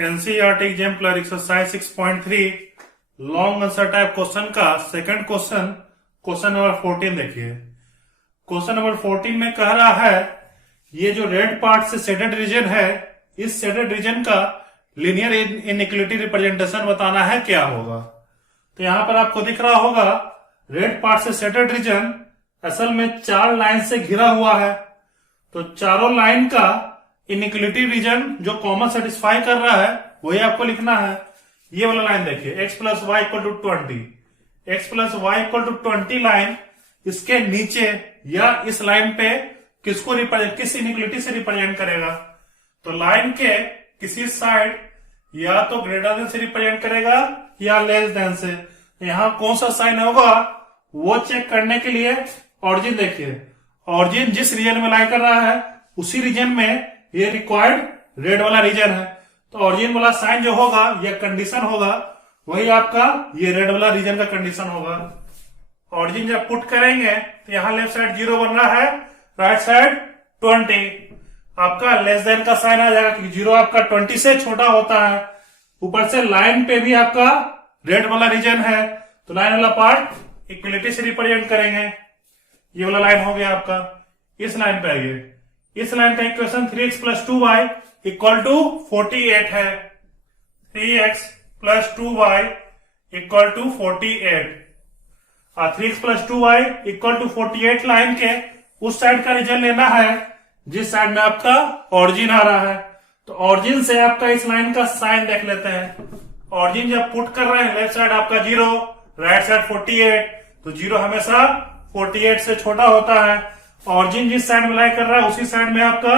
NCERT exemplar exercise 6.3 long answer type question का second question number 14 देखिए। Question number 14 में कह रहा है ये जो रेड पार्ट से शेडेड रीजन है, इस शेडेड रीजन का लीनियर इनइक्वालिटी रिप्रेजेंटेशन बताना है, क्या होगा। तो यहां पर आपको दिख रहा होगा रेड पार्ट से शेडेड रीजन असल में 4 लाइन से घिरा हुआ है। तो चारों लाइन का इनइक्वालिटी रीजन जो कॉमन सेटिस्फाई कर रहा है वही आपको लिखना है। ये वाला लाइन देखिए, x plus y equal to 20, x plus y equal to 20 line, इसके नीचे या इस लाइन पे किस इनइक्वालिटी से रिप्रेजेंट करेगा। तो लाइन के किसी साइड या तो ग्रेटर देन से रिप्रेजेंट करेगा या लेस देन से। यहां कौन सा साइन होगा वो चेक करने के लिए ऑरिजिन देखिए। ऑरिजिन जिस रीजन में लाई कर रहा है उसी रीजन में ये रिक्वायर्ड रेड वाला रीजन है। तो ऑरिजिन वाला साइन जो होगा या कंडीशन होगा वही आपका ये रेड वाला रीजन का कंडीशन होगा। ऑरिजिन जब पुट करेंगे तो यहां लेफ्ट साइड 0 बन रहा है, राइट साइड 20। आपका लेस देन का साइन आ जाएगा क्योंकि 0 आपका 20 से छोटा होता है। ऊपर से लाइन पे भी आपका रेड वाला रीजन है, तो लाइन वाला पार्ट इक्वलिटी से रिप्रेजेंट करेंगे। ये वाला लाइन हो गया आपका। इस लाइन पे आइए, इस लाइन का equation 3x plus 2y equal to 48 है। 3x plus 2y equal to 48 और 3x plus 2y equal to 48 line के उस साइड का रीजन लेना है जिस साइड में आपका ऑरिजिन आ रहा है। तो ऑरिजिन से आपका इस लाइन का साइन देख लेते हैं। ऑरिजिन जब पुट कर रहे हैं लेफ्ट साइड आपका 0, राइट साइड 48, तो 0 हमेशा 48 से छोटा होता है। ऑरिजिन जिस साइड में लाई कर रहा है उसी साइड में आपका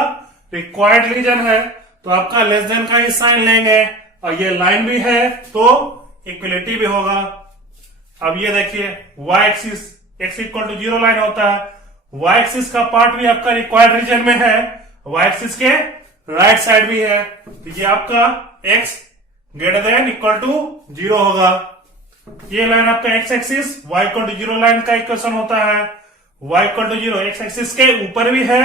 रिक्वायर्ड रीजन है, तो आपका लेस देन का ही साइन लेंगे और ये लाइन भी है तो इक्वलिटी भी होगा। अब ये देखिए y axis x equal to 0 line होता है, y एक्सिस का पार्ट भी आपका रिक्वायर्ड रीजन में है, y एक्सिस के राइट साइड भी है, तो ये आपका x greater than equal to 0 होगा। ये लाइन आपका x axis y equal to 0 line का इक्वेशन होता है। y equal to 0 x axis के ऊपर भी है,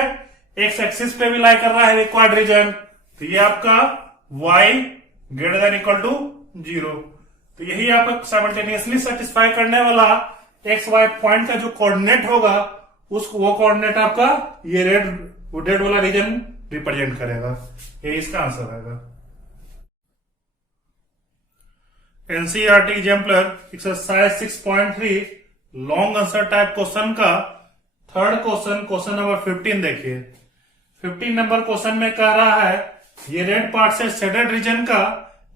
x एक्सिस पे भी लाई कर रहा है रिक्वायर्ड रीजन, तो ये आपका y greater than equal to 0। तो यही आपका साइमल्टेनियसली सेटिस्फाई करने वाला एक्स वाई पॉइंट का जो कोऑर्डिनेट होगा वो कोऑर्डिनेट आपका ये रेड वाला रीजन रिप्रेजेंट करेगा। ये इसका आंसर आएगा। NCERT exemplar exercise 6.3 long answer type question का थर्ड क्वेश्चन नंबर 15 देखिए। 15 नंबर क्वेश्चन में कह रहा है ये रेड पार्ट से शेडेड रीजन का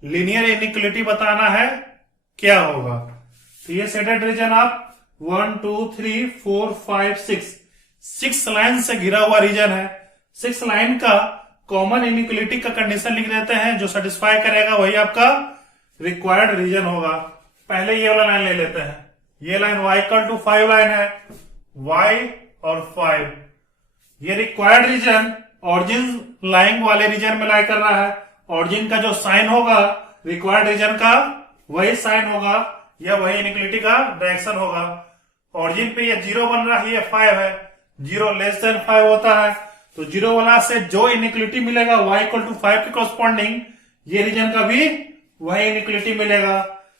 लीनियर इनइक्वालिटी बताना है, क्या होगा। तो ये शेडेड रीजन आप 1 2 3 4 5 6 लाइन से घिरा हुआ रीजन है। 6 लाइन का कॉमन इनइक्वालिटी का कंडीशन लिख देते हैं, जो सेटिस्फाई करेगा वही आपका रिक्वायर्ड रीजन होगा। पहले ये वाला लाइन ले लेते हैं। ये line y equal to 5 line है, y और 5। ये रिक्वायर्ड रीजन ऑरिजिन लाइन वाले रीजन में लाई कर रहा है। ऑरिजिन का जो साइन होगा रिक्वायर्ड रीजन का वही साइन होगा या वही इनइक्वालिटी का डायरेक्शन होगा। ऑरिजिन पे ये 0 बन रहा है, ये 5 है, 0 लेस देन 5 होता है, तो 0 वाला से जो इनइक्वालिटी मिलेगा y इक्वल टू 5 के कॉरस्पॉन्डिंग ये रीजन का भी वही इनइक्वालिटी मिलेगा।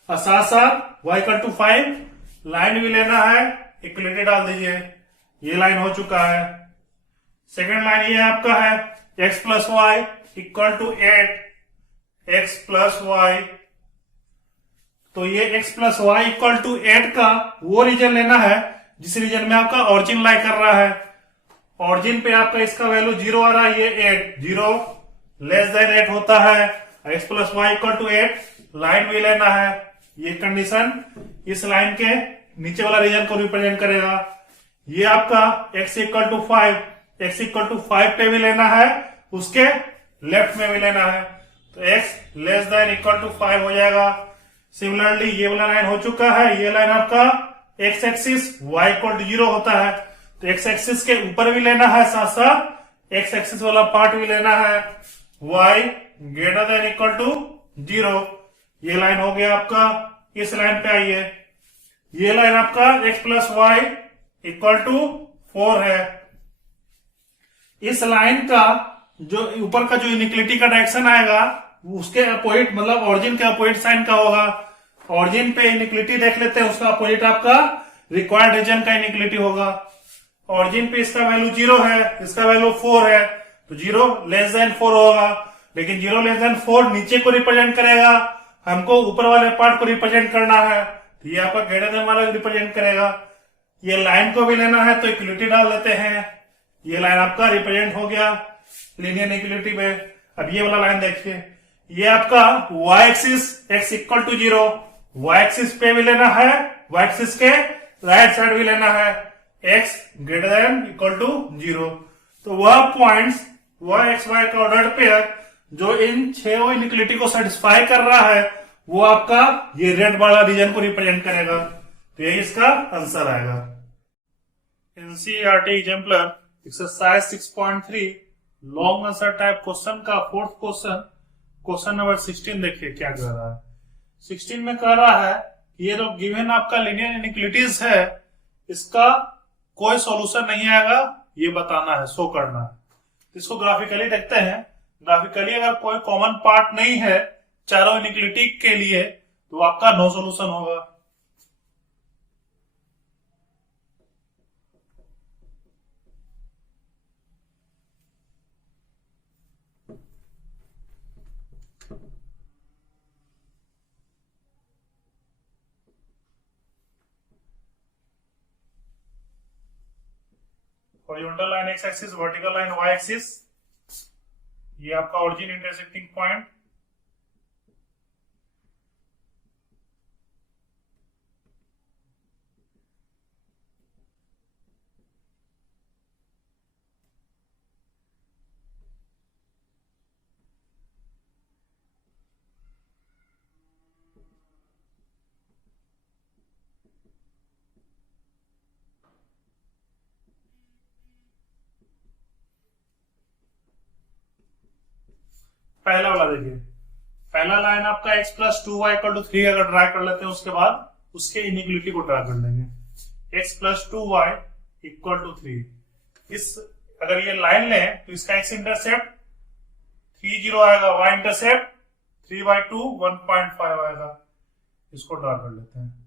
और साथ साथ y इक्वल टू 5 लाइन भी लेना है, इक्वलिटी डाल दीजिए। ये लाइन हो चुका है। सेकेंड लाइन ये आपका है x plus y equal to 8, x plus y, तो ये x plus y equal to 8 का वो रीजन लेना है जिस रीजन में आपका ऑरिजिन लाई कर रहा है। ऑरिजिन पे आपका इसका वैल्यू 0 आ रहा है, ये 8, 0 लेस देन 8 होता है। x plus y equal to 8 line भी लेना है। ये कंडीशन इस लाइन के नीचे वाला रीजन को रिप्रेजेंट करेगा। ये आपका x equal to 5, x equal to 5 पे भी लेना है, उसके लेफ्ट में भी लेना है, तो x less than equal to 5 हो जाएगा। सिमिलरली ये वाला लाइन हो चुका है। ये लाइन आपका x axis y equal to 0 होता है, तो x एक्सिस के ऊपर भी लेना है, साथ साथ x एक्सिस वाला पार्ट भी लेना है, y greater than equal to 0। ये लाइन हो गया आपका। इस लाइन पे आइए, ये लाइन आपका x plus y equal to 4 है। इस लाइन का जो ऊपर का जो इनइक्वालिटी का डायरेक्शन आएगा उसके अपोजिट मतलब ऑरिजिन के अपोजिट साइन का होगा। ऑरिजिन पे इनिक्विलिटी देख लेते हैं, उसका अपोजिट आपका रिक्वायर्ड रीजन का इनिक्विलिटी होगा। ऑरिजिन पे इसका वैल्यू 0 है, इसका वैल्यू 4 है, तो 0 लेस देन 4 होगा। लेकिन 0 लेस देन 4 नीचे को रिप्रेजेंट करेगा, हमको ऊपर वाले पार्ट को रिप्रेजेंट करना है, तो ये आपका ग्रेटर देन वाला रिप्रेजेंट करेगा। ये लाइन को भी लेना है तो इक्विलिटी डाल देते हैं, ये लाइन आपका रिप्रेजेंट हो गया लीनियर इक्विलिटी में। अब ये वाला लाइन देखिए, ये आपका y axis x equal to 0, y axis पे भी लेना है, y एक्सिस के राइट साइड भी लेना है, x greater than equal to 0। तो वह पॉइंट्स वह एक्स वाई का ऑर्डर पेयर जो इन 6 इनिक्विलिटी को सेटिस्फाई कर रहा है, वो आपका ये रेड वाला रीजन को रिप्रेजेंट करेगा। तो ये इसका आंसर आएगा। NCERT exemplar exercise 6.3 long answer type question का फोर्थ क्वेश्चन, क्वेश्चन नंबर 16 देखिए क्या कह रहा है। 16 में कह रहा है कि ये जो गिवन आपका लीनियर इनइक्वालिटीज है, इसका कोई सॉल्यूशन नहीं आएगा, ये बताना है, शो करना है। इसको ग्राफिकली देखते हैं। ग्राफिकली अगर कोई कॉमन पार्ट नहीं है चारों इनइक्वालिटी के लिए, तो आपका नो सॉल्यूशन होगा। Horizontal line x axis, vertical line y axis, ये आपका ओरिजिन इंटरसेक्टिंग पॉइंट। पहला वाला देखिए, पहला लाइन आपका x plus 2y equal to 3 अगर ड्रा कर लेते हैं, उसके बाद उसके इनइक्वालिटी को ड्रा कर लेंगे। x plus 2y equal to 3। इस अगर ये लाइन लें तो इसका x इंटरसेप्ट 30 आएगा, y इंटरसेप्ट 3/2 1.5 आएगा। इसको ड्रा कर लेते हैं।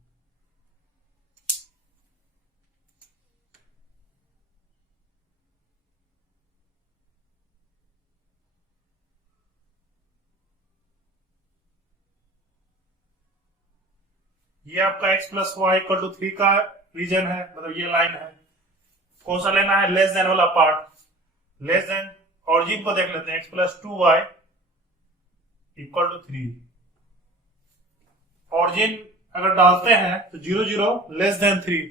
ये आपका x plus y equal to 3 का रीजन है, मतलब ये लाइन है। कौन सा लेना है? लेस देन वाला पार्ट। लेस देन ऑरिजिन को देख लेते हैं, x plus 2y equal to 3। Origin अगर डालते हैं तो 0 0 लेस देन 3।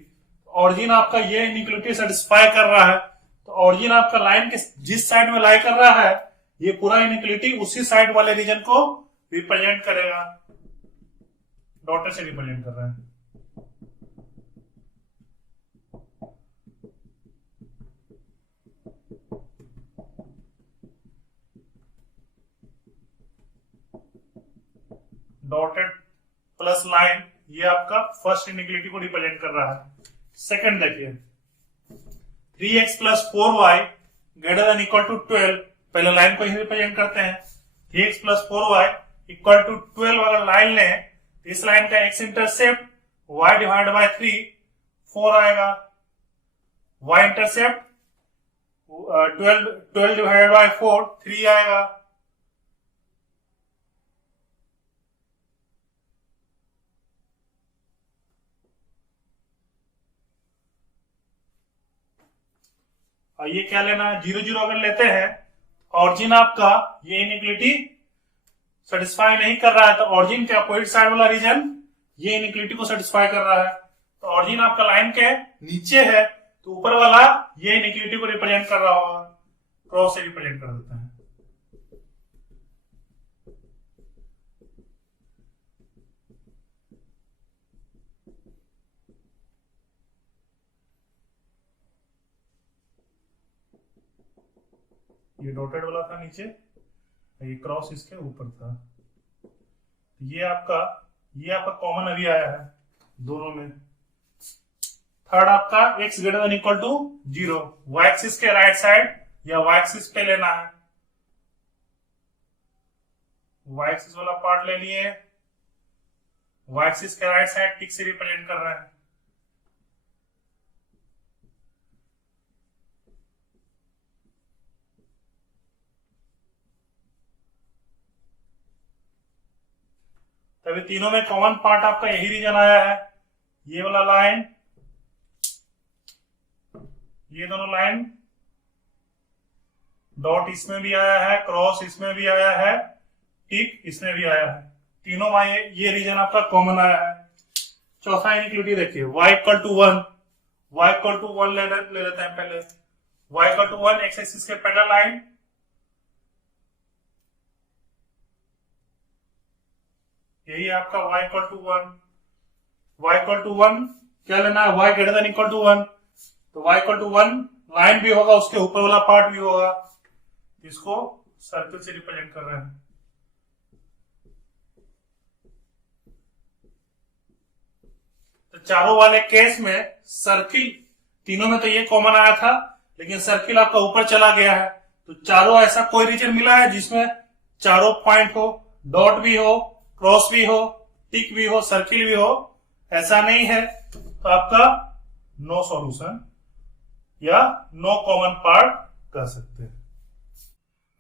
ऑरिजिन आपका ये इनइक्वालिटी सेटिस्फाई कर रहा है, तो ऑरिजिन आपका लाइन के जिस साइड में लाई कर रहा है, ये पूरा इनइक्वालिटी उसी साइड वाले रीजन को रिप्रेजेंट करेगा। डॉटर से रिप्रेजेंट कर रहे हैं। डॉटेड प्लस लाइन, ये आपका फर्स्ट इनइक्वालिटी को रिप्रेजेंट कर रहा है। सेकंड देखिए, 3x plus 4y greater than equal to 12। पहले लाइन को ही रिप्रेजेंट करते हैं। 3x plus 4y equal to 12 अगर लाइन लें, इस लाइन का x intercept y divide by 3 4 आएगा, y इंटरसेप्ट 12 डिवाइडेड बाय 4 3 आएगा। और ये क्या लेना है? 0 0 अगर लेते हैं, ऑरिजिन आपका ये इनइक्वालिटी सेटिस्फाई नहीं कर रहा है, तो ऑरिजिन के अपोजिट साइड वाला रीजन ये इनइक्वालिटी को सेटिस्फाई कर रहा है। तो ऑरिजिन आपका लाइन के नीचे है, तो ऊपर वाला ये इनइक्वालिटी को रिप्रेजेंट कर रहा होगा। क्रॉस से रिप्रेजेंट कर देते हैं। ये डॉटेड वाला था नीचे, ये क्रॉस इसके ऊपर था। ये आपका कॉमन अभी आया है दोनों में। थर्ड आपका x greater than equal to 0, y axis के राइट साइड या y एक्सिस पे लेना है। y एक्सिस वाला पार्ट ले लिए, y एक्सिस के राइट साइड टिक से रिप्रेजेंट कर रहे हैं। तभी तीनों में कॉमन पार्ट आपका यही रीजन आया है, ये वाला लाइन, ये दोनों लाइन, डॉट इसमें भी आया है, क्रॉस इसमें भी आया है, टिक इसमें भी आया है, तीनों में ये रीजन आपका कॉमन आया है। चौथा इनइक्वालिटी देखिए, y equal to 1, y equal to 1 ले लेते हैं पहले। y equal to 1 x axis के पैरेलल लाइन, यही आपका y equal to 1। y equal to 1 क्या लेना है, y greater than equal to 1, तो y इक्वल टू 1 लाइन भी होगा, उसके ऊपर वाला पार्ट भी होगा, इसको सर्कल से रिप्रेजेंट कर रहे हैं। तो चारों वाले केस में सर्किल, तीनों में तो ये कॉमन आया था, लेकिन सर्किल आपका ऊपर चला गया है, तो चारों ऐसा कोई रीजन मिला है जिसमें चारों पॉइंट हो, डॉट भी हो, क्रॉस भी हो, टिक भी हो, सर्किल भी हो, ऐसा नहीं है, तो आपका नो सॉल्यूशन या नो कॉमन पार्ट कह सकते हैं।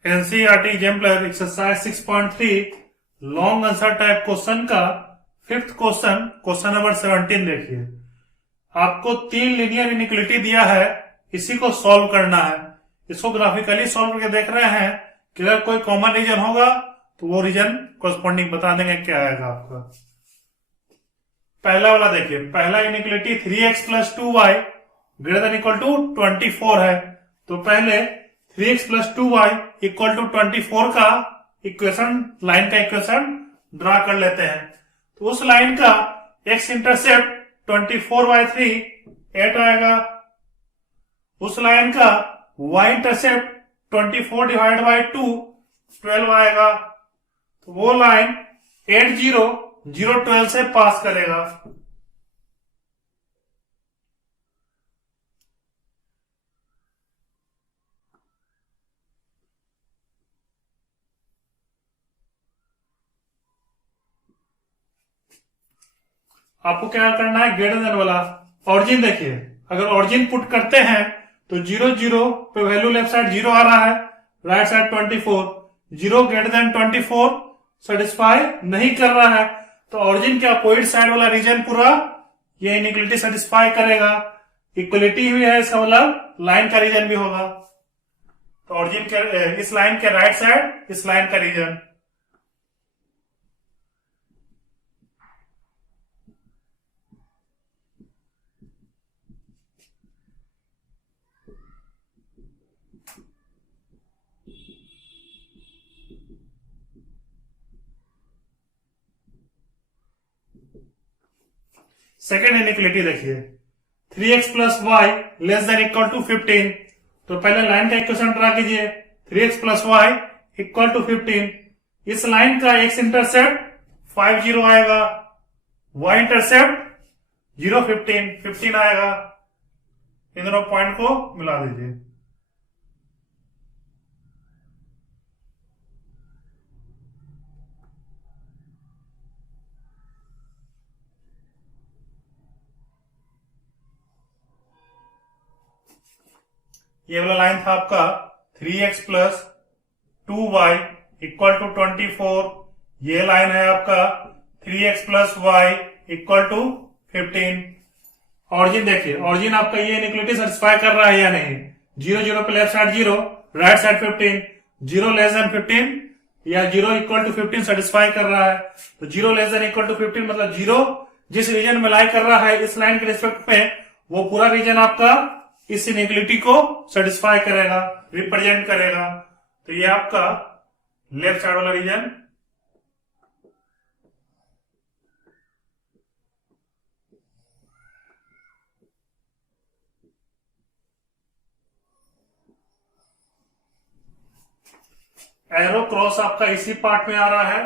NCERT exemplar exercise 6.3 long answer type question का फिफ्थ क्वेश्चन, क्वेश्चन नंबर 17 देखिए। आपको 3 लीनियर इनइक्वालिटी दिया है, इसी को सॉल्व करना है। इसको ग्राफिकली सॉल्व करके देख रहे हैं कि अगर कोई कॉमन रीजन होगा तो वो रीजन कोरस्पॉन्डिंग बता देंगे क्या आएगा आपका। पहला वाला देखिए, पहला inequality 3x plus 2y greater than equal to 24 है, तो पहले 3x plus 2y equal to 24 का इक्वेशन, लाइन का इक्वेशन ड्रा कर लेते हैं। तो उस लाइन का x इंटरसेप्ट 24/3 8 आएगा, उस लाइन का y इंटरसेप्ट 24 डिवाइड बाई 2 12 आएगा, तो वो लाइन 8 0 0 12 से पास करेगा। आपको क्या करना है, ग्रेटर देन वाला ऑरिजिन देखिए, अगर ऑरिजिन पुट करते हैं तो 0 0 पे वैल्यू लेफ्ट साइड 0 आ रहा है, right side 24, 0 greater than 24 satisfy नहीं कर रहा है, तो ऑरिजिन के अपोजिट साइड वाला रीजन पूरा ये इनइक्वालिटी सेटिस्फाई करेगा। इक्वलिटी हुई है, इसका मतलब लाइन का रीजन भी होगा, तो ऑरिजिन के इस लाइन के राइट साइड इस लाइन का रीजन। सेकेंड इनइक्वालिटी देखिए, 3x plus y less than equal to 15, तो पहले लाइन का इक्वेशन ड्रा कीजिए, 3x plus y equal to 15, इस लाइन का x इंटरसेप्ट 5 0 आएगा, y इंटरसेप्ट 0 15 15 आएगा, इन दोनों पॉइंट को मिला दीजिए। ये वाला लाइन था आपका 3x plus 2y equal to 24, ये लाइन है आपका 3x plus y equal to 15। Origin देखिए, ऑरिजिन आपका ये इनइक्वालिटी सेटिस्फाई कर रहा है या नहीं, 0 0 पे left side 0, right side 15, 0 less than 15 या 0 इक्वल टू 15 सेटिस्फाई कर रहा है, तो 0 लेस देन इक्वल टू 15 मतलब 0 जिस रीजन में लाई कर रहा है इस लाइन के रिस्पेक्ट में, वो पूरा रीजन आपका इस इनइक्वालिटी को सेटिस्फाई करेगा, रिप्रेजेंट करेगा, तो ये आपका लेफ्ट साइड वाला रीजन। एरो क्रॉस आपका इसी पार्ट में आ रहा है,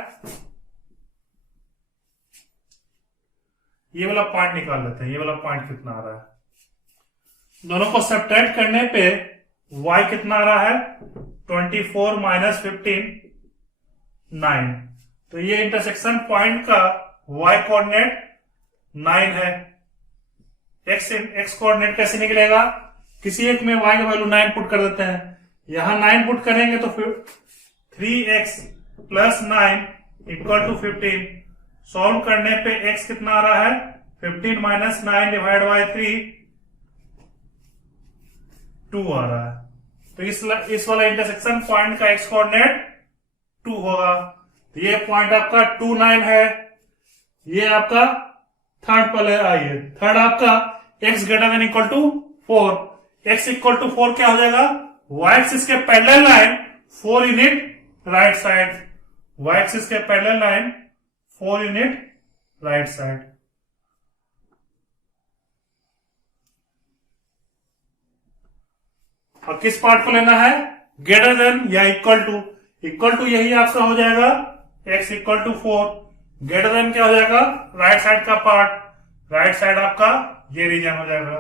ये वाला पॉइंट निकाल लेते हैं, ये वाला पॉइंट कितना आ रहा है, दोनों को सब्ट्रैक्ट करने पे y कितना आ रहा है 24 माइनस 15, 9। तो ये इंटरसेक्शन पॉइंट का y कोऑर्डिनेट 9 है। x कोऑर्डिनेट कैसे निकलेगा? किसी एक में y का वैल्यू 9 पुट कर देते हैं, यहां 9 पुट करेंगे तो फिर 3x plus 9 equal to 15। Solve करने पे x कितना आ रहा है? 15 माइनस 9 डिवाइड बाई 3 2 आ रहा है। तो इस वाला इंटरसेक्शन पॉइंट का x कोऑर्डिनेट 2 होगा। तो ये पॉइंट आपका 2 9 है। ये आपका थर्ड पहले आइए, थर्ड आपका x greater than equal to 4। x equal to 4 क्या हो जाएगा? y एक्सिस के parallel line 4 unit right side, y axis के parallel line 4 unit right side. और किस पार्ट को लेना है? ग्रेटर देन या इक्वल टू। इक्वल टू यही आपका हो जाएगा x equal to 4। Greater than क्या हो जाएगा? राइट साइड का पार्ट। राइट साइड आपका ये रीजन हो जाएगा।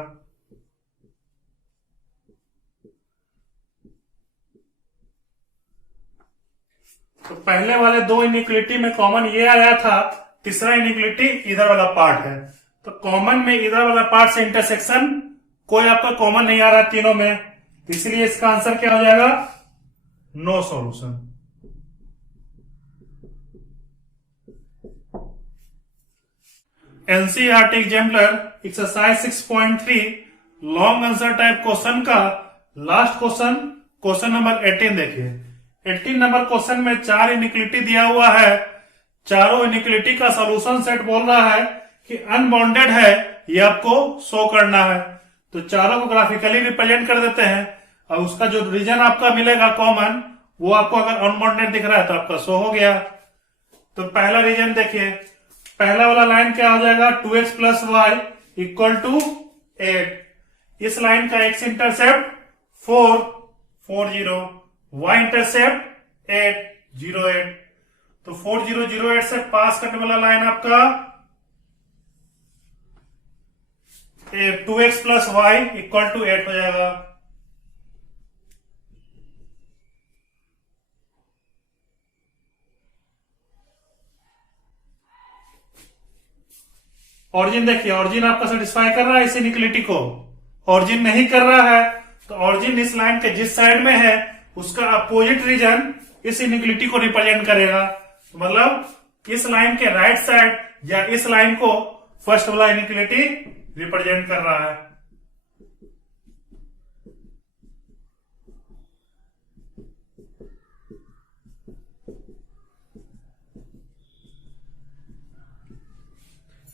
तो पहले वाले दो इनइक्वलिटी में कॉमन ये आया था, तीसरा इनइक्वलिटी इधर वाला पार्ट है। तो कॉमन में इधर वाला पार्ट से इंटरसेक्शन कोई आपका कॉमन नहीं आ रहा तीनों में, तो इसलिए इसका आंसर क्या हो जाएगा? No solution. NCERT exemplar exercise 6.3 long answer type question का लास्ट क्वेश्चन, क्वेश्चन नंबर 18 देखिए। 18 नंबर क्वेश्चन में 4 इनइक्वलिटी दिया हुआ है। चारों इनइक्वलिटी का सॉल्यूशन सेट बोल रहा है कि अनबाउंडेड है, ये आपको शो करना है। तो चारों को ग्राफिकली रिप्रेजेंट कर देते हैं और उसका जो रीजन आपका मिलेगा कॉमन, वो आपको अगर अनबाउंडेड दिख रहा है तो आपका शो हो गया। तो पहला रीजन देखिए, पहला वाला लाइन क्या हो जाएगा? 2x plus y equal to 8। इस लाइन का x इंटरसेप्ट 4 4 0, y इंटरसेप्ट 8 0 8। तो 4 0 0 8 से पास करने वाला लाइन आपका 2x plus y equal to 8 हो जाएगा। ऑरिजिन देखिए, ऑरिजिन आपका सेटिस्फाई कर रहा है इस इनइक्वलिटी को? ऑरिजिन नहीं कर रहा है। तो ऑरिजिन इस लाइन के जिस साइड में है उसका अपोजिट रीजन इस इनइक्वलिटी को रिप्रेजेंट करेगा। मतलब इस लाइन के राइट साइड या इस लाइन को फर्स्ट वाला इनइक्वलिटी रिप्रेजेंट कर रहा है।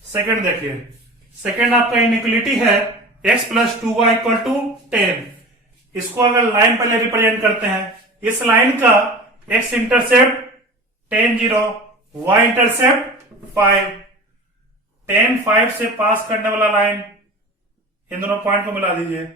सेकंड देखिए, सेकंड आपका इनइक्वलिटी है x plus 2y equal to 10। इसको अगर लाइन पहले रिप्रेजेंट करते हैं, इस लाइन का x इंटरसेप्ट 10 0, y इंटरसेप्ट 5। 10 5 से पास करने वाला लाइन, इन दोनों पॉइंट को मिला दीजिए।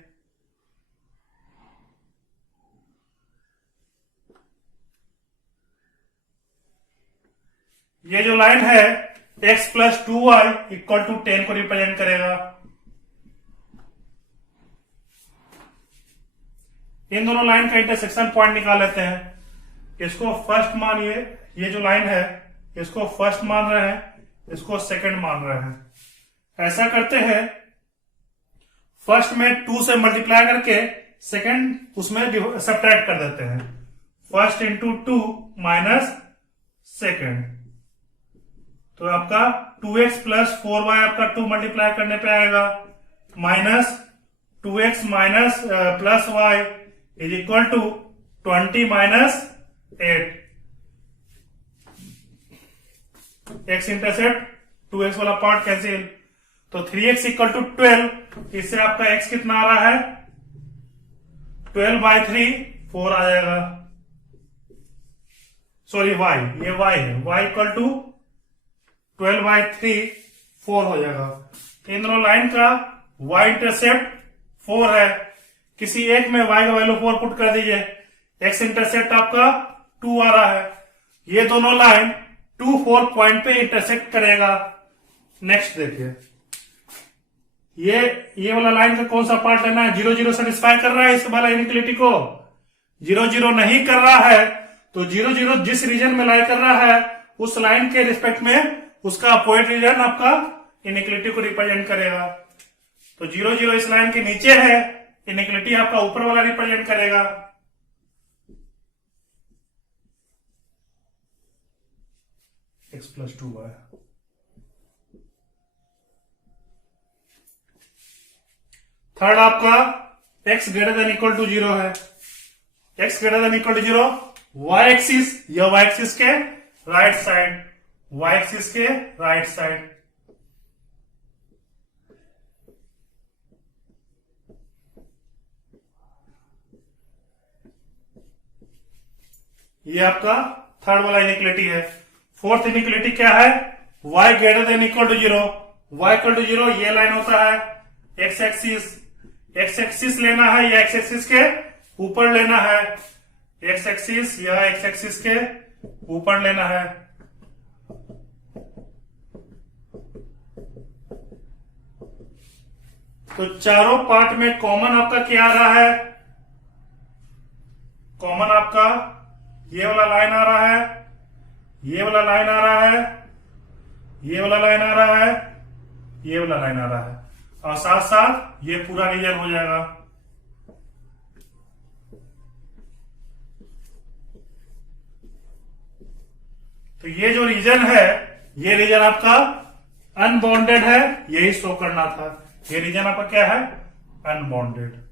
ये जो लाइन है x plus 2y equal to 10 को रिप्रेजेंट करेगा। इन दोनों लाइन का इंटरसेक्शन पॉइंट निकाल लेते हैं। इसको फर्स्ट मानिए, ये जो लाइन है इसको फर्स्ट मान रहे हैं, इसको सेकंड मान रहे हैं। ऐसा करते हैं, फर्स्ट में 2 से मल्टीप्लाई करके सेकंड उसमें सब्ट्रैक्ट कर देते हैं। फर्स्ट इंटू 2 माइनस सेकंड, तो आपका 2x प्लस 4y आपका 2 मल्टीप्लाई करने पे आएगा, minus 2x minus plus y is equal to 20 minus 8। x intercept 2x वाला पार्ट कैंसिल, तो 3x इक्वल टू 12। इससे आपका x कितना आ रहा है? 12 बाई 3 4 आ जाएगा। सॉरी y, ये y है, y इक्वल टू 12 बाई 3 4 हो जाएगा। इन दोनों लाइन का y इंटरसेप्ट 4 है, किसी एक में y का वैल्यू 4 पुट कर दीजिए, x इंटरसेप्ट आपका 2 आ रहा है। ये दोनों लाइन 2 4 पॉइंट पे इंटरसेक्ट करेगा। नेक्स्ट देखिए, ये वाला लाइन का कौन सा पार्ट लेना है? 0 0 सेटिस्फाई कर रहा है इस वाला इनइक्वलिटी को? 0 0 नहीं कर रहा है, तो 0 0 जिस रीजन में लाई कर रहा है उस लाइन के रिस्पेक्ट में उसका अपोजिट रीजन आपका इनइक्वालिटी को रिप्रेजेंट करेगा। तो 0 0 इस लाइन के नीचे है, इनइक्वालिटी आपका ऊपर वाला रिप्रेजेंट करेगा। x + 2y। थर्ड आपका x > 0 है। x > 0 y एक्सिस या y एक्सिस के राइट साइड, y एक्सिस के राइट साइड। ये आपका थर्ड वाला इनइक्वालिटी है। फोर्थ इनइक्वालिटी क्या है? y > 0। y = 0 ये लाइन होता है x एक्सिस लेना है या x एक्सिस के ऊपर लेना है, x एक्सिस या x एक्सिस के ऊपर लेना है। तो चारों पार्ट में कॉमन आपका क्या आ रहा है? कॉमन आपका ये वाला लाइन आ रहा है, ये वाला लाइन आ रहा है, ये वाला लाइन आ रहा है, ये वाला लाइन आ रहा है, और साथ साथ ये पूरा रीजन हो जाएगा। तो ये जो रीजन है, ये रीजन आपका अनबाउंडेड है, यही शो करना था। ये रीजन आपका क्या है? अनबाउंडेड।